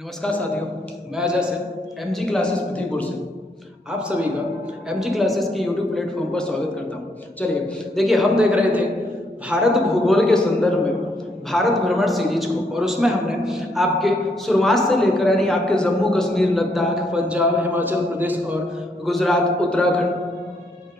नमस्कार साथियों, मैं अजय सिंह एमजी क्लासेस पृथ्वीपुर से आप सभी का एमजी क्लासेस की यूट्यूब प्लेटफॉर्म पर स्वागत करता हूं। चलिए देखिए, हम देख रहे थे भारत भूगोल के संदर्भ में भारत भ्रमण सीरीज को, और उसमें हमने आपके शुरुआत से लेकर यानी आपके जम्मू कश्मीर, लद्दाख, पंजाब, हिमाचल प्रदेश और गुजरात, उत्तराखंड,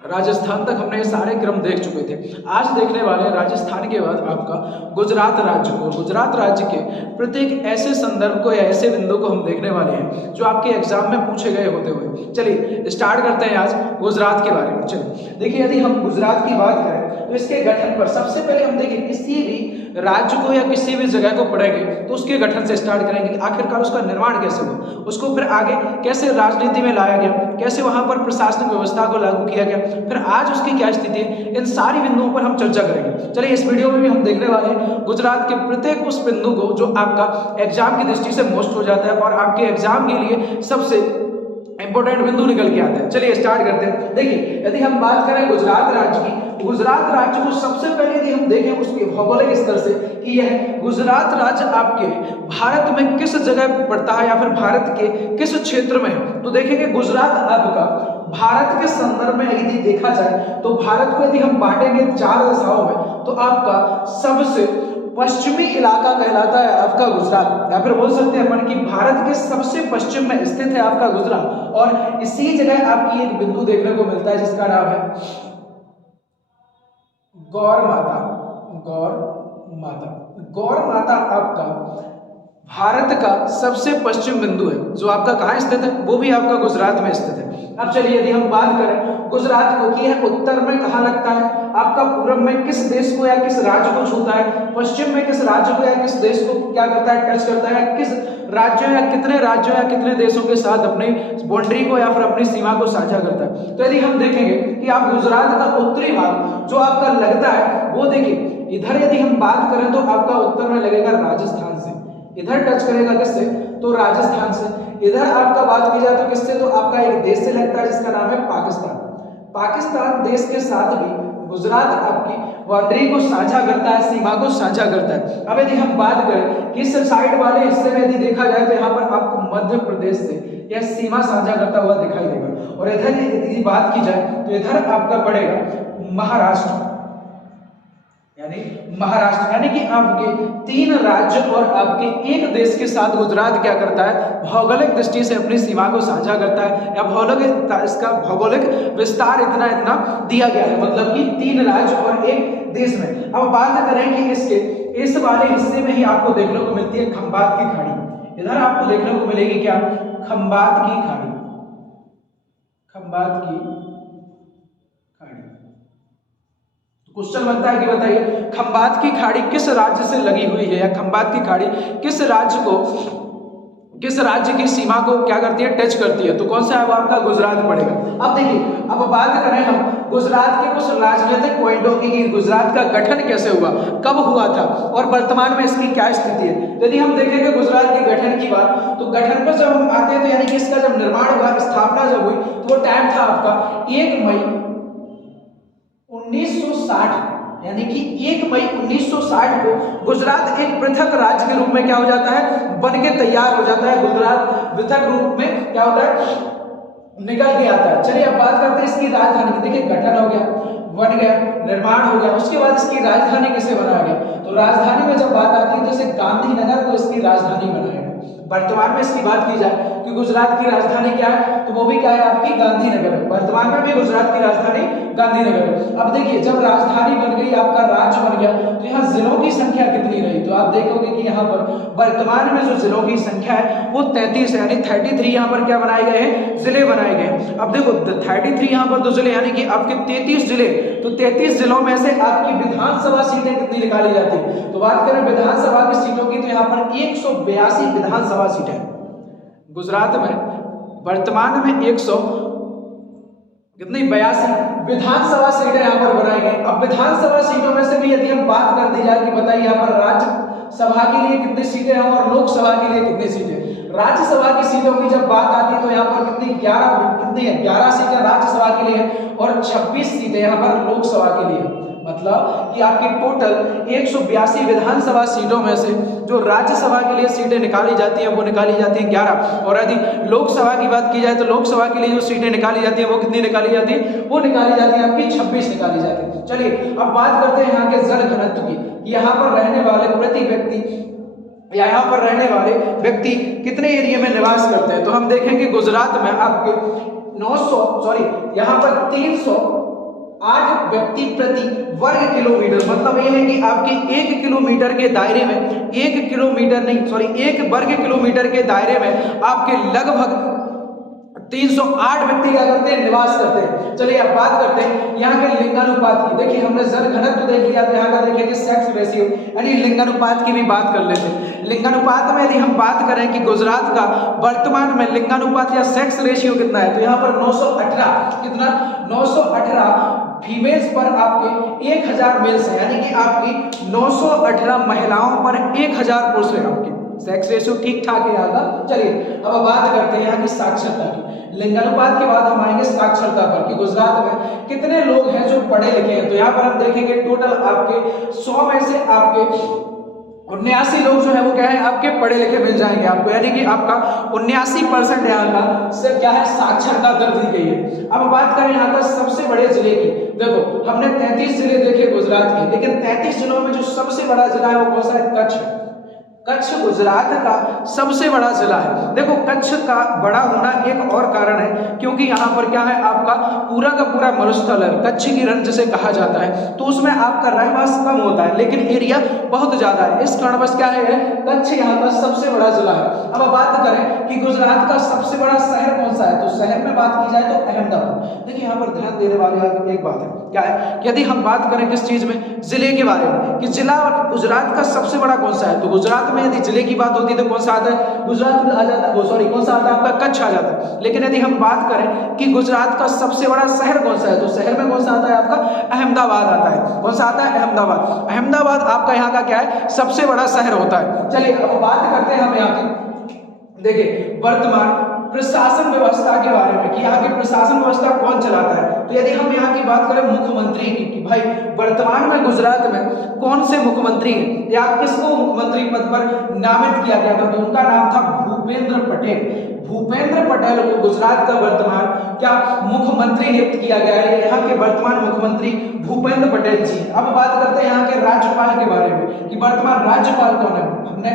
राजस्थान तक हमने ये सारे क्रम देख चुके थे। आज देखने वाले हैं राजस्थान के बाद आपका गुजरात राज्य को। गुजरात राज्य के प्रत्येक ऐसे संदर्भ को या ऐसे बिंदु को हम देखने वाले हैं जो आपके एग्जाम में पूछे गए होते हुए। चलिए स्टार्ट करते हैं आज गुजरात के बारे में। चलिए देखिए, यदि हम गुजरात की बात करें तो इसके गठन पर सबसे पहले हम देखें किसी भी राज्य को या किसी भी जगह को पढ़ेंगे तो उसके गठन से स्टार्ट करेंगे। आखिरकार उसका निर्माण कैसे हुआ, उसको फिर आगे कैसे राजनीति में लाया गया, कैसे वहां पर प्रशासनिक व्यवस्था को लागू किया गया, फिर आज उसकी क्या स्थिति है, इन सारी बिंदुओं पर हम चर्चा करेंगे। चलिए इस वीडियो में भी हम देखने वाले हैं गुजरात के प्रत्येक उस बिंदु को जो आपका एग्जाम की दृष्टि से मोस्ट हो जाता है और आपके एग्जाम के लिए सबसे इंपोर्टेंट बिंदु निकल के आता है। चलिए स्टार्ट करते हैं। देखिए, यदि हम बात करें गुजरात राज्य की, गुजरात राज्य को सबसे पहले यदि हम देखें उसके भौगोलिक स्तर से कि यह गुजरात राज्य आपके भारत में किस जगह पड़ता है या फिर भारत के किस क्षेत्र में है, तो देखेंगे गुजरात आपका भारत के संदर्भ में यदि देखा जाए तो भारत को यदि हम बांटेंगे 4 दिशाओं में तो आपका सबसे पश्चिमी इलाका कहलाता है आपका गुजरात, या फिर बोल सकते हैं अपन कि भारत के सबसे पश्चिम में स्थित है आपका गुजरात। और इसी जगह आपकी एक बिंदु देखने को मिलता है जिसका नाम है गौर माता। गौर माता आपका भारत का सबसे पश्चिम बिंदु है जो आपका कहाँ स्थित है, वो भी आपका गुजरात में स्थित है। अब चलिए यदि हम बात करें गुजरात को कि यह उत्तर में कहाँ लगता है, आपका पूर्व में किस देश को या किस राज्य को छूता है, पश्चिम में किस राज्य को या किस देश को क्या करता है, टच करता है, किस राज्यों या कितने देशों के साथ अपनी बाउंड्री को या फिर अपनी सीमा को साझा करता है। तो यदि हम देखेंगे कि आप गुजरात का उत्तरी भाग जो आपका लगता है वो देखिए, इधर यदि हम बात करें तो आपका उत्तर में लगेगा राजस्थान से, इधर टच करेगा किससे, तो राजस्थान से। इधर आपका बात की जाए तो किससे, तो आपका एक देश से लगता है जिसका नाम है पाकिस्तान। पाकिस्तान देश के साथ भी गुजरात आपकी बाउंड्री को साझा करता है, सीमा को साझा करता है। अब यदि हम बात करें कि इस साइड वाले हिस्से में यदि देखा जाए तो यहाँ पर आपको मध्य प्रदेश से यह सीमा साझा करता हुआ दिखाई देगा। और इधर यदि बात की जाए तो इधर आपका पड़ेगा महाराष्ट्र, यानी कि आपके 3 राज्य और आपके एक देश के साथ गुजरात क्या करता है, भौगोलिक दृष्टि से अपनी सीमा को साझा करता है, या इसका भौगोलिक विस्तार इतना दिया गया है, मतलब कि 3 राज्य और एक देश में। अब बात करें कि इसके इस वाले हिस्से में ही आपको देखने को मिलती है खंबात की खाड़ी। इधर आपको देखने को मिलेगी क्या, खंबात की खाड़ी। क्वेश्चन बनता है कि बताइए खंबात की खाड़ी किस राज्य से लगी हुई है, या खंबात की खाड़ी किस राज्य की सीमा को क्या करती है, टच करती है, तो कौन सा है वो आपका गुजरात पड़ेगा। अब देखिए, अब बात करें हम गुजरात के कुछ राजनीतिक पॉइंटों की कि गुजरात का गठन कैसे हुआ, कब हुआ था और वर्तमान में इसकी क्या स्थिति है। यदि हम देखेंगे गुजरात के गठन की बात, तो गठन पर जब हम आते हैं तो यानी कि इसका जब निर्माण हुआ, स्थापना जब हुई तो वो टाइम था आपका 1 मई 1960, यानी कि 1 मई 1960 को गुजरात एक पृथक राज्य के रूप में क्या हो जाता है, बन के तैयार हो जाता है। गुजरात पृथक रूप में क्या होता है, निकल के आता है। चलिए अब बात करते हैं इसकी राजधानी की। देखिए गठन हो गया, बन गया, निर्माण हो गया, उसके बाद इसकी राजधानी कैसे बनाया गया, तो राजधानी में जब बात आती है तो इसे गांधीनगर को इसकी राजधानी बनाया गया। वर्तमान में इसकी बात की जाए कि गुजरात की राजधानी क्या है, तो वो भी क्या है आपकी गांधीनगर है। वर्तमान में भी गुजरात की राजधानी गांधीनगर है। अब देखिए जब राजधानी बन गई, आपका राज्य बन गया, तो यहाँ जिलों की संख्या कितनी रही, तो आप देखोगे कि यहाँ पर वर्तमान में जो जिलों की संख्या है वो 33 है, यानी 33 यहाँ पर क्या बनाए गए हैं, जिले बनाए गए। अब देखो 33 यहाँ पर तो जिले, यानी कि आपके 33 जिले, तो 33 जिलों में से आपकी विधानसभा सीटें कितनी निकाली जाती है, तो बात करें विधानसभा की सीटों की, तो यहाँ पर 182 विधानसभा सीटें गुजरात में वर्तमान में 82 विधानसभा सीटें यहाँ पर बनाई गई। अब विधानसभा सीटों में से भी यदि हम बात कर दी जाए कि बताइए यहाँ पर राज्यसभा के लिए कितनी सीटें हैं और लोकसभा के लिए कितनी सीटें। राज्यसभा की सीटों की जब बात आती है तो यहाँ पर कितनी 11 सीटें राज्यसभा के लिए और 26 सीटें यहाँ पर लोकसभा के लिए। मतलब कि आपकी टोटल 182 विधानसभा सीटों में से जो राज्यसभा के लिए सीटें निकाली जाती हैं वो निकाली जाती हैं 11, और यदि लोकसभा की बात की जाए तो लोकसभा के लिए जो सीटें निकाली जाती हैं वो कितनी निकाली जाती है, वो निकाली जाती है आपकी 26 निकाली जाती है। चलिए अब बात करते हैं यहाँ के जन घनत्व की। यहाँ पर रहने वाले प्रति व्यक्ति या यहाँ पर रहने वाले व्यक्ति कितने एरिया में निवास करते हैं, तो हम देखेंगे गुजरात में आपके 900 यहाँ पर 308 व्यक्ति प्रति वर्ग किलोमीटर, मतलब ये है कि आपके 1 किलोमीटर के दायरे में 1 किलोमीटर नहीं 1 वर्ग किलोमीटर के दायरे में आपके लगभग 308 व्यक्ति क्या करते हैं, निवास करते हैं। चलिए अब बात करते हैं यहाँ के लिंगानुपात की। देखिए हमने जन घनत्व देख लिया, तो यहाँ का देखिए कि सेक्स रेशियो यानी लिंगानुपात की भी बात कर लेते हैं। लिंगानुपात में यदि हम बात करें कि गुजरात का वर्तमान में लिंगानुपात या सेक्स रेशियो कितना है, तो यहाँ पर 918 कितना 918 फीमेल्स पर आपके 1000 मेल्स है, यानी कि आपकी 918 महिलाओं पर 1000 पुरुष है। आपके सेक्स रेशियो ठीक ठाक है यहाँ का। चलिए अब बात करते हैं यहाँ की साक्षरता की। लिंगानुपात के बाद हम आएंगे साक्षरता पर कि गुजरात में कितने लोग हैं जो पढ़े लिखे हैं, तो यहाँ पर हम देखेंगे टोटल आपके 100 में से आपके 79 लोग जो है वो क्या है आपके पढ़े लिखे मिल जाएंगे आपको, यानी कि आपका 79% यहाँ का से क्या है साक्षरता दर दी गई है। अब बात करें यहाँ का सबसे बड़े जिले की। देखो हमने 33 जिले देखे गुजरात के, लेकिन 33 जिलों में जो सबसे बड़ा जिला है वो कौन सा है, कच्छ। कच्छ गुजरात का सबसे बड़ा जिला है। देखो कच्छ का बड़ा होना एक और कारण है, क्योंकि यहाँ पर क्या है आपका पूरा का पूरा मरुस्थल है, कच्छ की रण जिसे कहा जाता है, तो उसमें आपका रहवास कम होता है लेकिन एरिया बहुत ज्यादा है। इस कारण बस क्या है कच्छ यहाँ का सबसे बड़ा जिला है। अब बात करें कि गुजरात का सबसे बड़ा शहर कौन सा है, तो शहर में बात की जाए तो अहमदाबाद। देखिए यहाँ पर ध्यान देने वाली एक बात है, क्या है यदि हम बात करें किस चीज में, जिले के बारे में, कि जिला गुजरात का सबसे बड़ा कौन सा है, तो गुजरात में यदि जिले की बात होती है तो कौन सा आता है, गुजरात में आ जाता है, कौन सा आता है आपका कच्छ आ जाता है। लेकिन यदि हम बात करें कि गुजरात का सबसे बड़ा शहर कौन सा है, तो शहर में कौन सा आता है आपका अहमदाबाद आता है। कौन सा आता है, अहमदाबाद। अहमदाबाद आपका यहाँ का क्या है सबसे बड़ा शहर होता है। चलिए अब बात करते हैं हम यहाँ की, देखिए वर्तमान प्रशासन व्यवस्था के बारे में कि यहाँ की प्रशासन व्यवस्था कौन चलाता है। तो यदि हम यहाँ की बात करें मुख्यमंत्री की कि भाई वर्तमान में गुजरात में कौन से मुख्यमंत्री हैं या किसको मुख्यमंत्री पद पर नामित किया गया था, तो उनका नाम था भूपेंद्र पटेल। भूपेंद्र पटेल को गुजरात का वर्तमान क्या मुख्यमंत्री नियुक्त किया गया है। यहाँ के वर्तमान मुख्यमंत्री भूपेंद्र पटेल जी। अब बात करते हैं यहाँ के राज्यपाल के बारे में कि वर्तमान राज्यपाल कौन है। हमने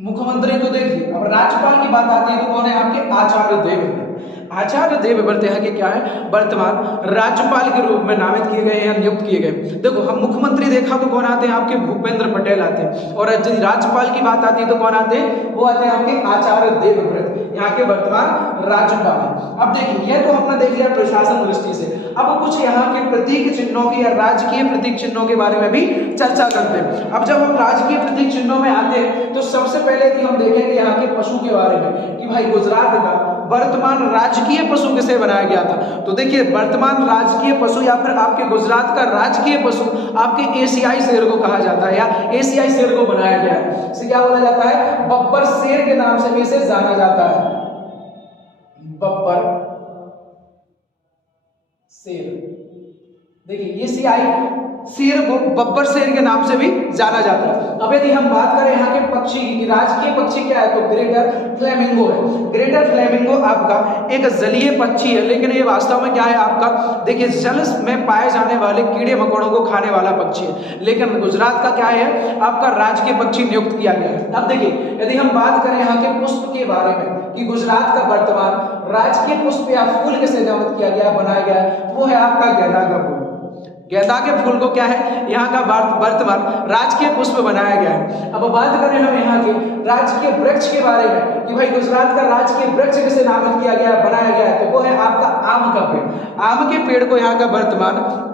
मुख्यमंत्री तो देख लिया, अब राज्यपाल की बात आती है तो कौन है आपके आचार्य देवव्रत। आचार्य देवव्रत यहाँ के क्या है वर्तमान राज्यपाल के रूप में नामित किए गए या नियुक्त किए गए। देखो हम मुख्यमंत्री देखा तो कौन आते हैं आपके भूपेंद्र पटेल आते हैं, और यदि राज्यपाल की बात आती है तो कौन आते हैं, वो आते हैं आपके आचार्य देवव्रत, यहाँ के वर्तमान राज्यपाल है। अब देखिए यह तो हमने देख लिया प्रशासन दृष्टि से। अब कुछ यहाँ के प्रतीक चिन्हों की या राजकीय प्रतीक चिन्हों के बारे में भी चर्चा करते हैं। अब जब हम राजकीय प्रतीक चिन्हों में आते हैं तो सबसे पहले हम देखेंगे यहाँ के पशु के बारे में कि भाई गुजरात का वर्तमान राजकीय पशु किसे बनाया गया था। तो देखिए वर्तमान राजकीय पशु या फिर आपके गुजरात का राजकीय पशु आपके एशियाई शेर को कहा जाता है या एशियाई शेर को बनाया गया है। इसे क्या बोला जाता है, बब्बर शेर के नाम से भी इसे जाना जाता है, बब्बर शेर। देखिए एशियाई शेर को बब्बर शेर के नाम से भी जाना जाता है। अब यदि हम बात करें यहाँ के पक्षी की, राजकीय पक्षी क्या है, तो ग्रेटर फ्लेमिंगो है। ग्रेटर फ्लेमिंगो आपका एक जलीय पक्षी है, लेकिन ये वास्तव में क्या है आपका, देखिए जल में पाए जाने वाले कीड़े मकोड़ों को खाने वाला पक्षी है, लेकिन गुजरात का क्या है आपका राजकीय पक्षी नियुक्त किया गया है। अब देखिए यदि हम बात करें यहाँ के पुष्प के बारे में कि गुजरात का वर्तमान राजकीय पुष्प या फूल किसे नामित किया गया, बनाया गया है, वो है आपका गेंदा का फूल। गेंदा के फूल को क्या है यहाँ का वर्तमान राजकीय पुष्प बनाया गया है। अब बात करें हम यहाँ के राजकीय वृक्ष के बारे में कि भाई गुजरात का राजकीय वृक्ष किसे नामित किया गया, बनाया गया है, तो वो है आपका आम का पेड़। आम के पेड़ को यहाँ का वर्तमान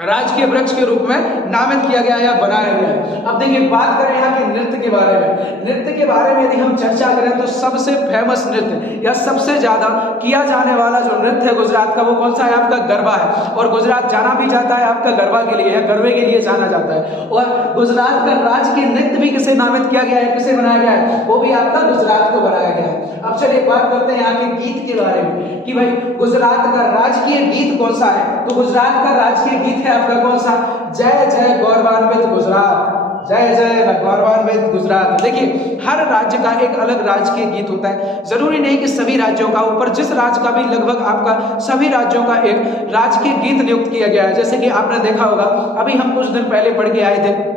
राजकीय वृक्ष के रूप में नामित किया गया या बनाया गया है। अब देखिए बात करें यहाँ के नृत्य के बारे में। नृत्य के बारे में यदि हम चर्चा करें तो सबसे फेमस नृत्य या सबसे ज्यादा किया जाने वाला जो नृत्य है गुजरात का, वो कौन सा है आपका गरबा है। और गुजरात जाना भी जाता है आपका गरबा के लिए या गरबे के लिए जाना जाता है। और गुजरात का राजकीय नृत्य भी किसे नामित किया गया है, किसे बनाया गया है, वो भी आपका गुजरात को बनाया गया है। अब चलिए बात करते हैं यहाँ के गीत के बारे में कि भाई गुजरात का राजकीय गीत कौन सा है। तो गुजरात का राजकीय गीत है आपका कौन सा, जय जय गौरवान्वित गुजरात, जय जय गौरवान्वित गुजरात। देखिए हर राज्य का एक अलग राजकीय गीत होता है, जरूरी नहीं कि सभी राज्यों का, ऊपर जिस राज्य का भी लगभग आपका सभी राज्यों का एक राजकीय गीत नियुक्त किया गया है। जैसे कि आपने देखा होगा अभी हम कुछ दिन पहले पढ़ के आए थे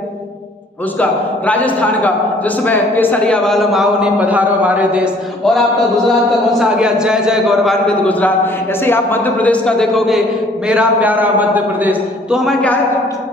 उसका राजस्थान का, जिसमें केसरिया वालम आओ नी पधारो हमारे देश, और आपका गुजरात का कौन सा आ गया, जय जय गौरवान्वित गुजरात। ऐसे ही आप मध्य प्रदेश का देखोगे, मेरा प्यारा मध्य प्रदेश। तो हमें क्या है,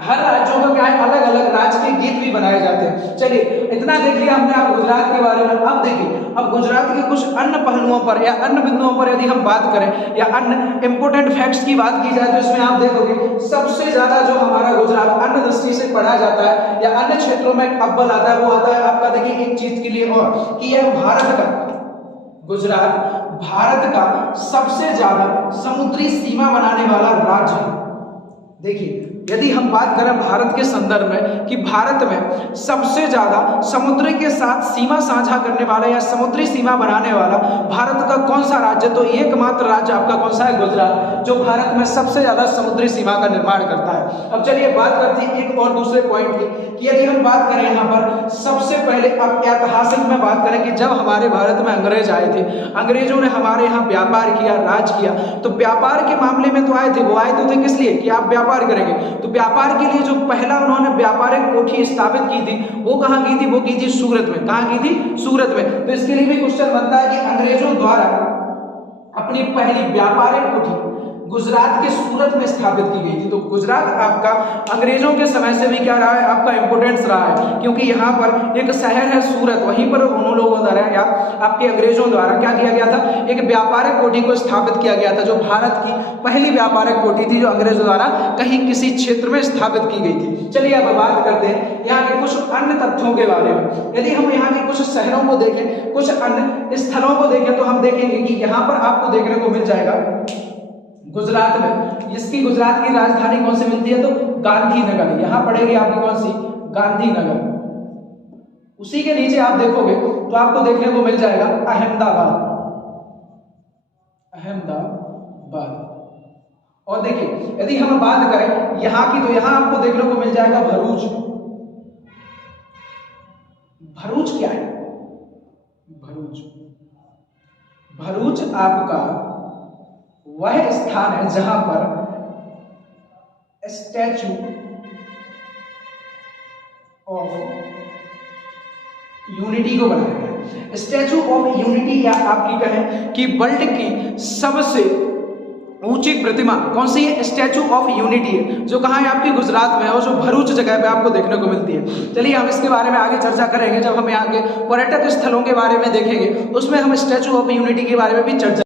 हर राज्यों का क्या है, अलग अलग राज्य के गीत भी बनाए जाते हैं। चलिए इतना देख लिया हमने आप गुजरात के बारे में। अब देखिए अब गुजरात के कुछ अन्य पहलुओं पर या अन्य बिंदुओं पर यदि हम बात करें या अन्य इंपोर्टेंट फैक्ट्स की बात की जाए तो इसमें आप देखोगे सबसे ज्यादा जो हमारा गुजरात अन्य दृष्टि से पढ़ा जाता है या अन्य क्षेत्रों में अव्वल आता है, वो आता है आपका देखिए एक चीज के लिए और कि यह भारत का, गुजरात भारत का सबसे ज्यादा समुद्री सीमा बनाने वाला राज्य है। देखिए यदि हम बात करें भारत के संदर्भ में कि भारत में सबसे ज्यादा समुद्र के साथ सीमा साझा करने वाला या समुद्री सीमा बनाने वाला भारत का कौन सा राज्य, तो एकमात्र राज्य आपका कौन सा है, गुजरात, जो भारत में सबसे ज्यादा समुद्री सीमा का निर्माण करता है। अब चलिए बात करते हैं एक और दूसरे पॉइंट की कि यदि हम बात करें यहाँ पर सबसे पहले अब ऐतिहासिक में बात करें कि जब हमारे भारत में अंग्रेज आए थे, अंग्रेजों ने हमारे यहाँ व्यापार किया, राज किया, तो व्यापार के मामले में तो आए थे, वो आए तो थे किस लिए कि आप व्यापार करेंगे। तो व्यापार के लिए जो पहला उन्होंने व्यापारिक कोठी स्थापित की थी वो कहाँ की थी, वो की थी सूरत में। कहाँ की थी, सूरत में। तो इसके लिए भी क्वेश्चन बनता है कि अंग्रेजों द्वारा अपनी पहली व्यापारिक कोठी गुजरात के सूरत में स्थापित की गई थी। तो गुजरात आपका अंग्रेजों के समय से भी क्या रहा है, आपका इंपोर्टेंस रहा है, क्योंकि यहाँ पर एक शहर है सूरत, वहीं पर उन लोगों द्वारा या आपके अंग्रेजों द्वारा क्या किया गया था, एक व्यापारिक कोठी को स्थापित किया गया था, जो भारत की पहली व्यापारिक कोठी थी, जो अंग्रेजों द्वारा कहीं किसी क्षेत्र में स्थापित की गई थी। चलिए अब बात करते हैं यहाँ के कुछ अन्य तथ्यों के बारे में। यदि हम यहाँ के कुछ शहरों को देखें, कुछ अन्य स्थलों को देखें, तो हम देखेंगे कि यहाँ पर आपको देखने को मिल जाएगा गुजरात में, इसकी गुजरात की राजधानी कौन सी मिलती है, तो गांधीनगर। यहां पड़ेगी आपकी कौन सी, गांधीनगर। उसी के नीचे आप देखोगे तो आपको देखने को मिल जाएगा अहमदाबाद, अहमदाबाद। और देखिए यदि हम बात करें यहां की, तो यहां आपको देखने को मिल जाएगा भरूच। भरूच क्या है, भरूच, भरूच आपका वह स्थान है जहां पर स्टैचू ऑफ यूनिटी को बनाया गया। स्टैचू ऑफ यूनिटी या आपकी कहें कि वर्ल्ड की सबसे ऊंची प्रतिमा कौन सी है, स्टैचू ऑफ यूनिटी है, जो कहाँ है, आपकी गुजरात में है और जो भरूच जगह पे आपको देखने को मिलती है। चलिए हम इसके बारे में आगे चर्चा करेंगे जब हम यहाँ के पर्यटक स्थलों के बारे में देखेंगे, उसमें हम स्टैचू ऑफ यूनिटी के बारे में भी चर्चा